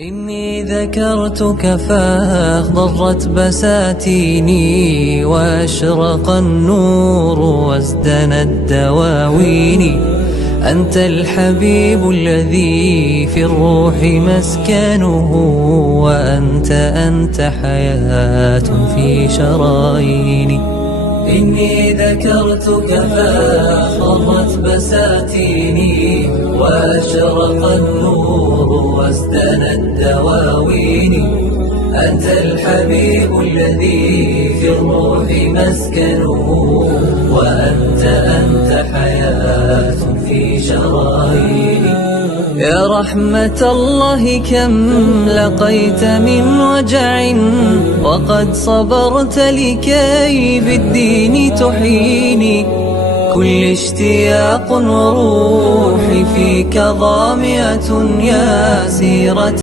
إني ذكرتك فاخضرت بساتيني، وأشرق النور وازدنت دواويني. أنت الحبيب الذي في الروح مسكنه، وأنت حياة في شراييني. إني ذكرتك فاخضرت بساتيني، وأشرق النور وازدنت دواويني. أنت الحبيب الذي في الروح مسكنه، وأنت حياة في شراييني. يا رحمة الله كم لقيت من وجع، وقد صبرت لكي بالدين تحيني. كل اشتياق وروحي فيك ظامئة يا سيرة